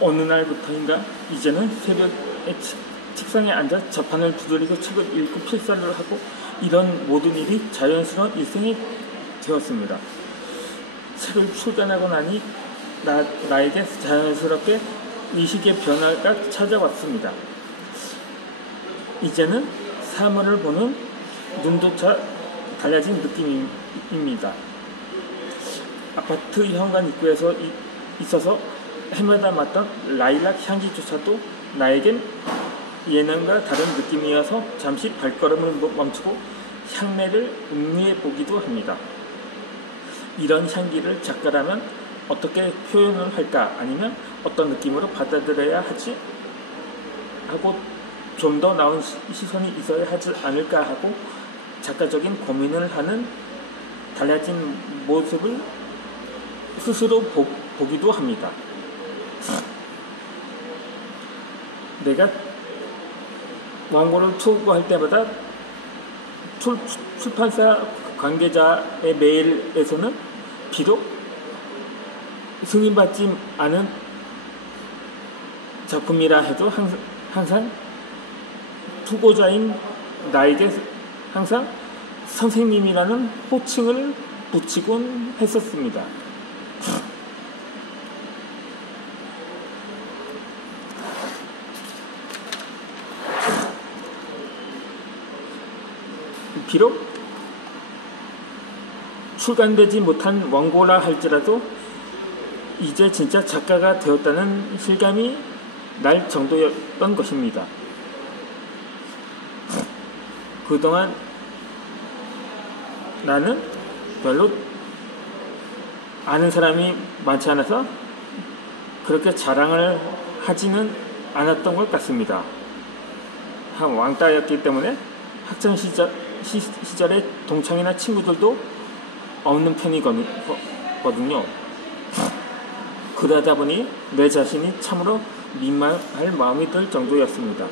어느 날부터인가 이제는 새벽에 책상에 앉아 자판을 두드리고 책을 읽고 필사를 하고 이런 모든 일이 자연스러운 일상이 되었습니다. 책을 출간하고 나니 나에게 자연스럽게 의식의 변화가 찾아왔습니다. 이제는 사물을 보는 눈조차 달라진 느낌입니다. 아파트 현관 입구에서 있어서 해마다 맡던 라일락 향기조차도 나에겐 예년과 다른 느낌이어서 잠시 발걸음을 멈추고 향내를 음미해 보기도 합니다. 이런 향기를 작가라면 어떻게 표현을 할까, 아니면 어떤 느낌으로 받아들여야 하지 하고 좀 더 나은 시선이 있어야 하지 않을까 하고 작가적인 고민을 하는 달라진 모습을 스스로 보기도 합니다. 내가 원고를 투고할 때마다 출판사 관계자의 메일에서는 비록 승인받지 않은 작품이라 해도 항상 투고자인 나에게 항상 선생님이라는 호칭을 붙이곤 했었습니다. 비록 출간되지 못한 원고라 할지라도 이제 진짜 작가가 되었다는 실감이 날 정도였던 것입니다. 그동안 나는 별로 아는 사람이 많지 않아서 그렇게 자랑을 하지는 않았던 것 같습니다. 한 왕따였기 때문에 학창 시절에 동창이나 친구들도 없는 편이거든요. 그러다 보니 내 자신이 참으로 민망할 마음이 들 정도였습니다.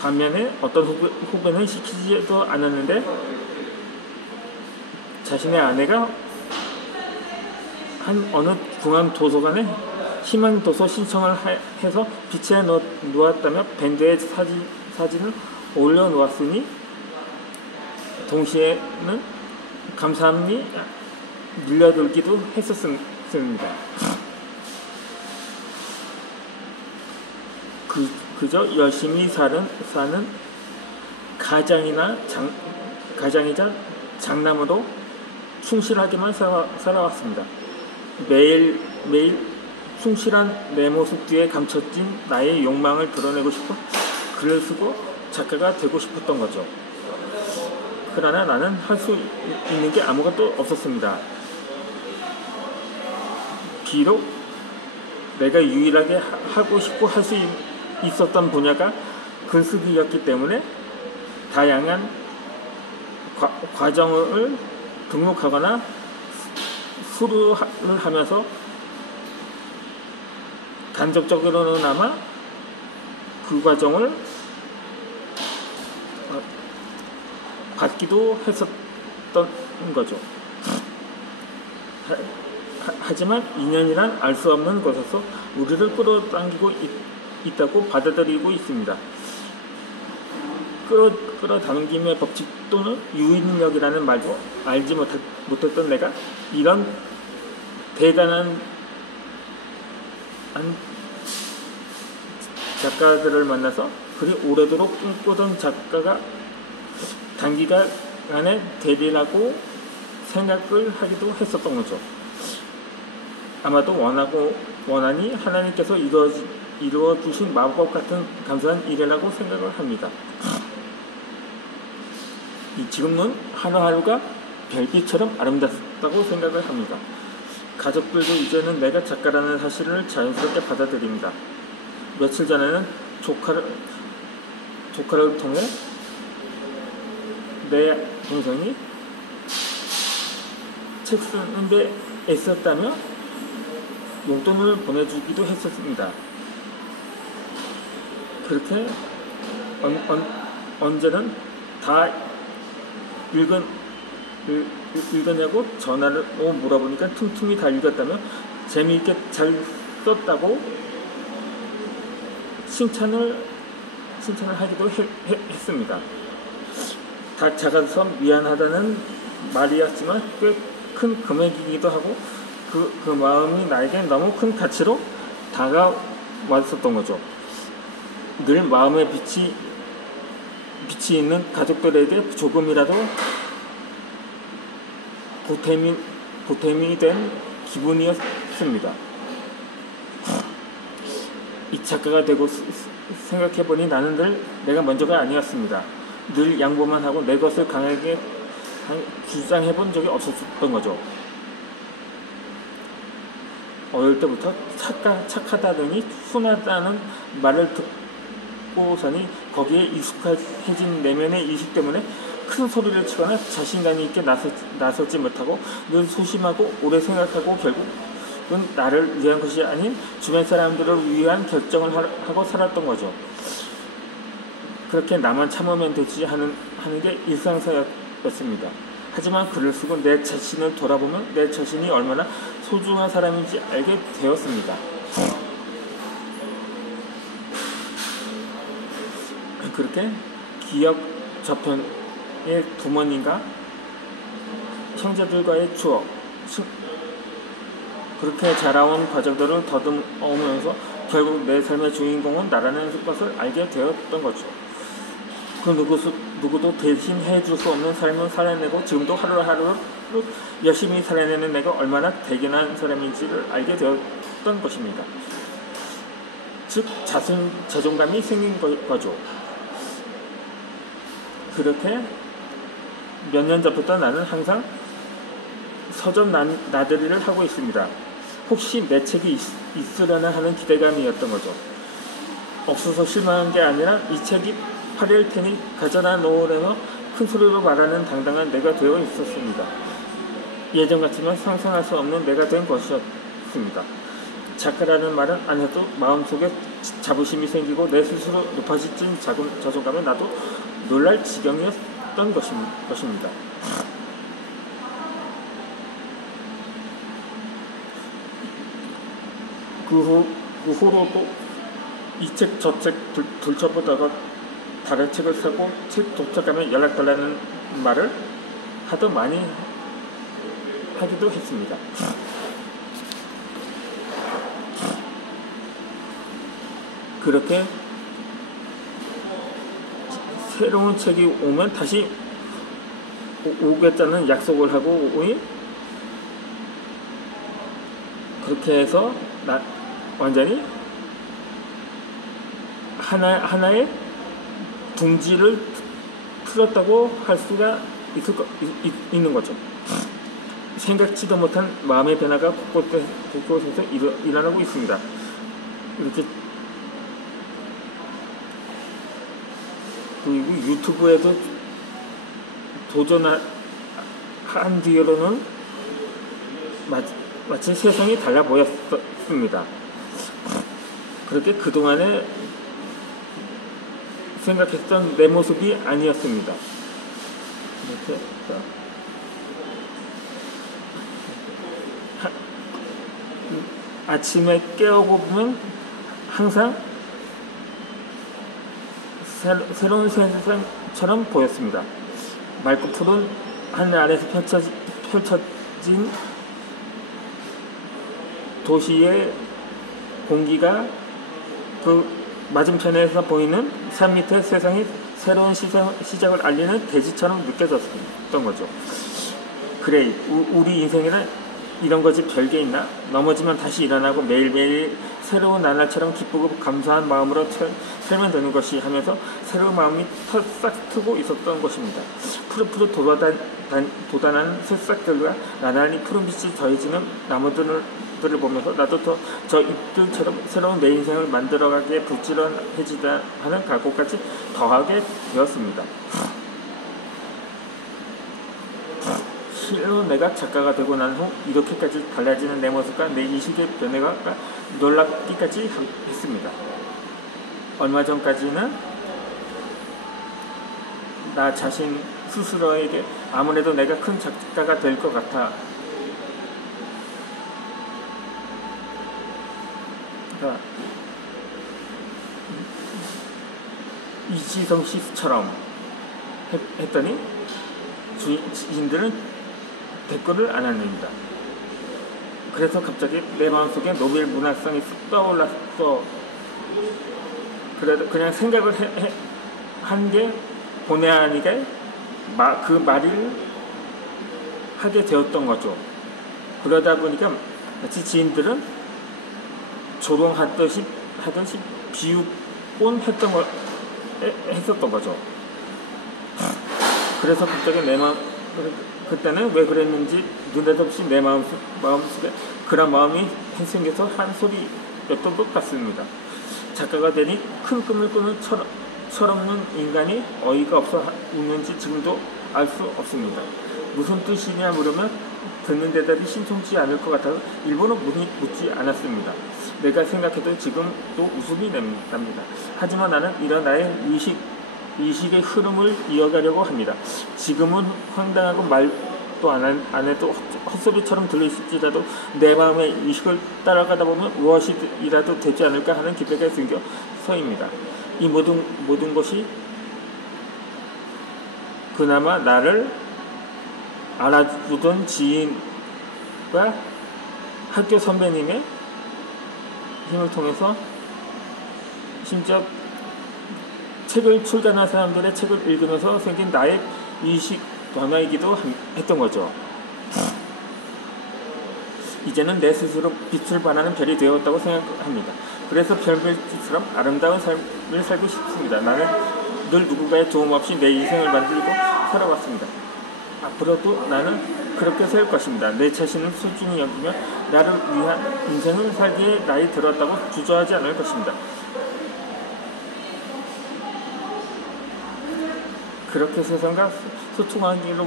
반면에 어떤 후배는 시키지도 않았는데 자신의 아내가 한 어느 중앙 도서관에 희망 도서 신청을 해서 빛에 놓았다며 밴드의 사진을 올려놓았으니 동시에는 감사함이 밀려들기도 했었습니다. 그저 열심히 사는 가장이자 장남으로 충실하게만 살아왔습니다. 매일 충실한 내 모습 뒤에 감춰진 나의 욕망을 드러내고 싶어 글을 쓰고 작가가 되고 싶었던 거죠. 그러나 나는 할 수 있는 게 아무것도 없었습니다. 비록 내가 유일하게 하고 싶고 할 수 있었던 분야가 글쓰기였기 때문에 다양한 과정을 등록하거나 수료를 하면서 간접적으로나마 그 과정을 받기도 했었던 거죠. 하지만 인연이란 알 수 없는 것에서 우리를 끌어당기고 있다고 받아들이고 있습니다. 끌어당김의 법칙 또는 유인력이라는 말도 알지 못했던 내가 이런 대단한 작가들을 만나서 그리 오래도록 꿈꾸던 작가가 단기간에 되리라고 생각을 하기도 했었던 거죠. 아마도 원하니 하나님께서 이루어 주신 마법 같은 감사한 일이라고 생각을 합니다. 지금은 하루하루가 별빛처럼 아름답다고 생각을 합니다. 가족들도 이제는 내가 작가라는 사실을 자연스럽게 받아들입니다. 며칠 전에는 조카를 통해 내 동생이 책 쓰는데 애썼다며 용돈을 보내주기도 했었습니다. 그렇게 언제는 다 읽은 읽었냐고 전화를 물어보니까 틈틈이 다 읽었다며 재미있게 잘 썼다고 칭찬을 하기도 했습니다. 다 작아서 미안하다는 말이었지만 꽤 큰 금액이기도 하고 그 마음이 나에게 너무 큰 가치로 다가왔었던 거죠. 늘 마음의 빛이 있는 가족들에게 조금이라도 보탬이 된 기분이었습니다. 이 작가가 되고 생각해보니 나는 늘 내가 먼저가 아니었습니다. 늘 양보만 하고 내 것을 강하게 주장해본 적이 없었던 거죠. 어릴 때부터 착하다더니 순하다는 말을 듣고서니 거기에 익숙해진 내면의 인식 때문에 큰 소리를 치거나 자신감 있게 나서지 못하고 늘 소심하고 오래 생각하고 결국은 나를 위한 것이 아닌 주변 사람들을 위한 결정을 하고 살았던 거죠. 그렇게 나만 참으면 되지 하는 게 일상사였습니다. 하지만 글을 쓰고 내 자신을 돌아보면 내 자신이 얼마나 소중한 사람인지 알게 되었습니다. 그렇게 기억 저편의 부모님과 형제들과의 추억, 그렇게 자라온 과정들을 더듬으면서 결국 내 삶의 주인공은 나라는 것을 알게 되었던 거죠. 그 누구도 대신 해줄 수 없는 삶을 살아내고 지금도 하루하루 열심히 살아내는 내가 얼마나 대견한 사람인지를 알게 되었던 것입니다. 즉 자존감이 생긴 거죠. 그렇게 몇 년 전부터 나는 항상 서점 나들이를 하고 있습니다. 혹시 내 책이 있으려나 하는 기대감이었던 거죠. 없어서 실망한 게 아니라 이 책이 팔릴 테니 가져다 놓으려며 큰 소리로 말하는 당당한 내가 되어 있었습니다. 예전 같으면 상상할 수 없는 내가 된 것이었습니다. 작가라는 말은 안 해도 마음속에 자부심이 생기고 내 스스로 높아진 자존감에 나도 놀랄 지경이었던 것입니다. 그 후로도 이 책 저 책 둘쳐보다가 다른 책을 사고 책 도착하면 연락달라는 말을 하도 많이 하기도 했습니다. 그렇게 새로운 책이 오면 다시 오겠다는 약속을 하고 오니 그렇게 해서 완전히 하나의 둥지를 틀었다고 할 수가 있는 거죠. 생각지도 못한 마음의 변화가 곳곳에서 일어나고 있습니다. 이렇게 그리고 유튜브에도 도전한 뒤로는 마치 세상이 달라 보였습니다. 그렇게 그동안에 생각했던 내 모습이 아니었습니다. 이렇게 아침에 깨우고 보면 항상 새로운 세상처럼 보였습니다. 맑고 푸른 하늘 아래서 펼쳐진 도시의 공기가 그 맞은편에서 보이는 산 밑에 세상이 새로운 시작을 알리는 대지처럼 느껴졌던 거죠. 그래, 우리 인생에는 이런 것이 별게 있나? 넘어지면 다시 일어나고 매일매일 새로운 나날처럼 기쁘고 감사한 마음으로 살면 되는 것이 하면서 새로운 마음이 싹 트고 있었던 것입니다. 푸릇푸릇 돋아나는 새싹들과 나란히 푸른빛이 더해지는 나무들을 보면서 나도 저 잎들처럼 새로운 내 인생을 만들어가기에 부지런해지다 하는 각오까지 더하게 되었습니다. 실로 내가 작가가 되고 난 후 이렇게까지 달라지는 내 모습과 내 인식의 변화가 놀랍기까지 했습니다. 얼마 전까지는 나 자신 스스로에게 아무래도 내가 큰 작가가 될 것 같아. 그러니까 이지성 씨처럼 했더니 지인들은 댓글을 안 합니다. 그래서 갑자기 내 마음속에 노벨 문학상이 쑥 떠올랐어. 그래도 그냥 생각을 한 게 본의 아니게 그 말을 하게 되었던 거죠. 그러다 보니까 마치 지인들은 조롱하듯이 비웃곤 했었던 거죠. 그래서 갑자기 내 마음, 그때는 왜 그랬는지 느닷없이 내 마음속에 그런 마음이 생겨서 한 소리였던 것 같습니다. 작가가 되니 큰 꿈을 꾸는 철없는 인간이 어이가 없어 웃는지 지금도 알 수 없습니다. 무슨 뜻이냐 물으면 듣는 대답이 신통치 않을 것 같아서 일부러 묻지 않았습니다. 내가 생각해도 지금도 웃음이 납니다. 하지만 나는 이런 나의 의식의 흐름을 이어가려고 합니다. 지금은 황당하고 말도 안 해도 헛소리처럼 들리실지라도 내 마음의 의식을 따라가다 보면 무엇이라도 되지 않을까 하는 기대가 생겨서입니다. 이 모든 것이 그나마 나를 알아주던 지인과 학교 선배님의 힘을 통해서 심지어 책을 출간한 사람들의 책을 읽으면서 생긴 나의 의식 변화이기도 했던 거죠. 이제는 내 스스로 빛을 발하는 별이 되었다고 생각합니다. 그래서 별빛처럼 아름다운 삶을 살고 싶습니다. 나는 늘 누군가의 도움 없이 내 인생을 만들고 살아왔습니다. 앞으로도 나는 그렇게 살 것입니다. 내 자신을 소중히 여기며 나를 위한 인생을 살기에 나이 들었다고 주저하지 않을 것입니다. 그렇게 세상과 소통하기를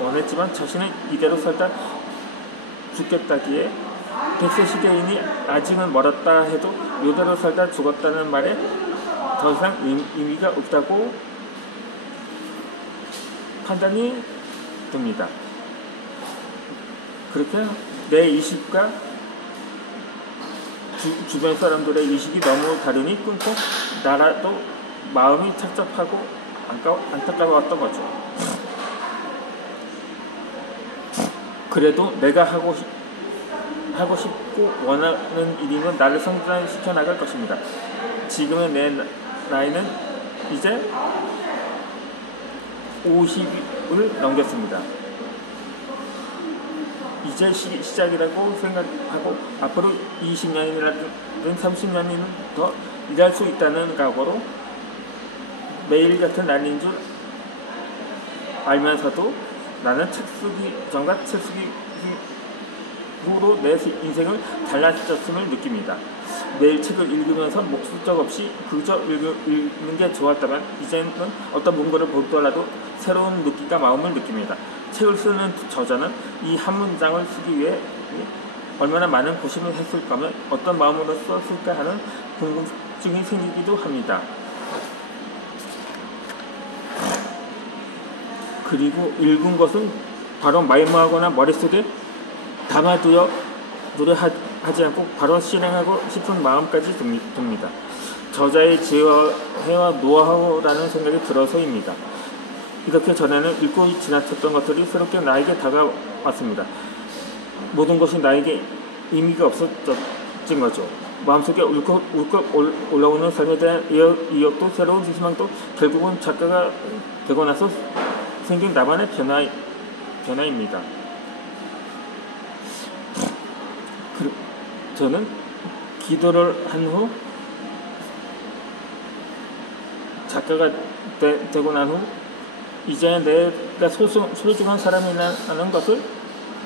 원했지만 자신은 이대로 살다 죽겠다기에 100세 시대이니 아직은 멀었다 해도 이대로 살다 죽었다는 말에 더 이상 의미가 없다고 판단이 듭니다. 그렇게 내 의식과 주변 사람들의 의식이 너무 다르니 끊고 나라도 마음이 착잡하고 안타까웠던 거죠. 그래도 내가 하고 싶고 원하는 일이면 나를 성장시켜 나갈 것입니다. 지금의 내 나이는 이제 50을 넘겼습니다. 이제 시작이라고 생각하고 앞으로 20년이라든 30년이면 더 일할 수 있다는 각오로 매일 같은 날인 줄 알면서도 나는 책 쓰기 전과 책 쓰기 후로 내 인생을 달라졌음을 느낍니다. 매일 책을 읽으면서 목적 없이 그저 읽는 게 좋았다면 이제는 어떤 문구를 보더라도 새로운 느낌과 마음을 느낍니다. 책을 쓰는 저자는 이 한 문장을 쓰기 위해 얼마나 많은 고심을 했을까며 어떤 마음으로 썼을까 하는 궁금증이 생기기도 합니다. 그리고 읽은 것은 바로 메모하거나 머릿속에 담아두어 노래하지 않고 바로 실행하고 싶은 마음까지 듭니다. 저자의 지혜와 노하우라는 생각이 들어서입니다. 이렇게 전에는 읽고 지나쳤던 것들이 새롭게 나에게 다가왔습니다. 모든 것이 나에게 의미가 없어진 거죠. 마음속에 울컥 올라오는 삶에 대한 의욕도 새로운 희망도 결국은 작가가 되고 나서 생긴 나만의 변화입니다. 저는 기도를 한 후 작가가 되고 난 후 이제 내가 소중한 사람이라는 것을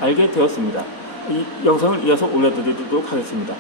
알게 되었습니다. 이 영상을 이어서 올려드리도록 하겠습니다.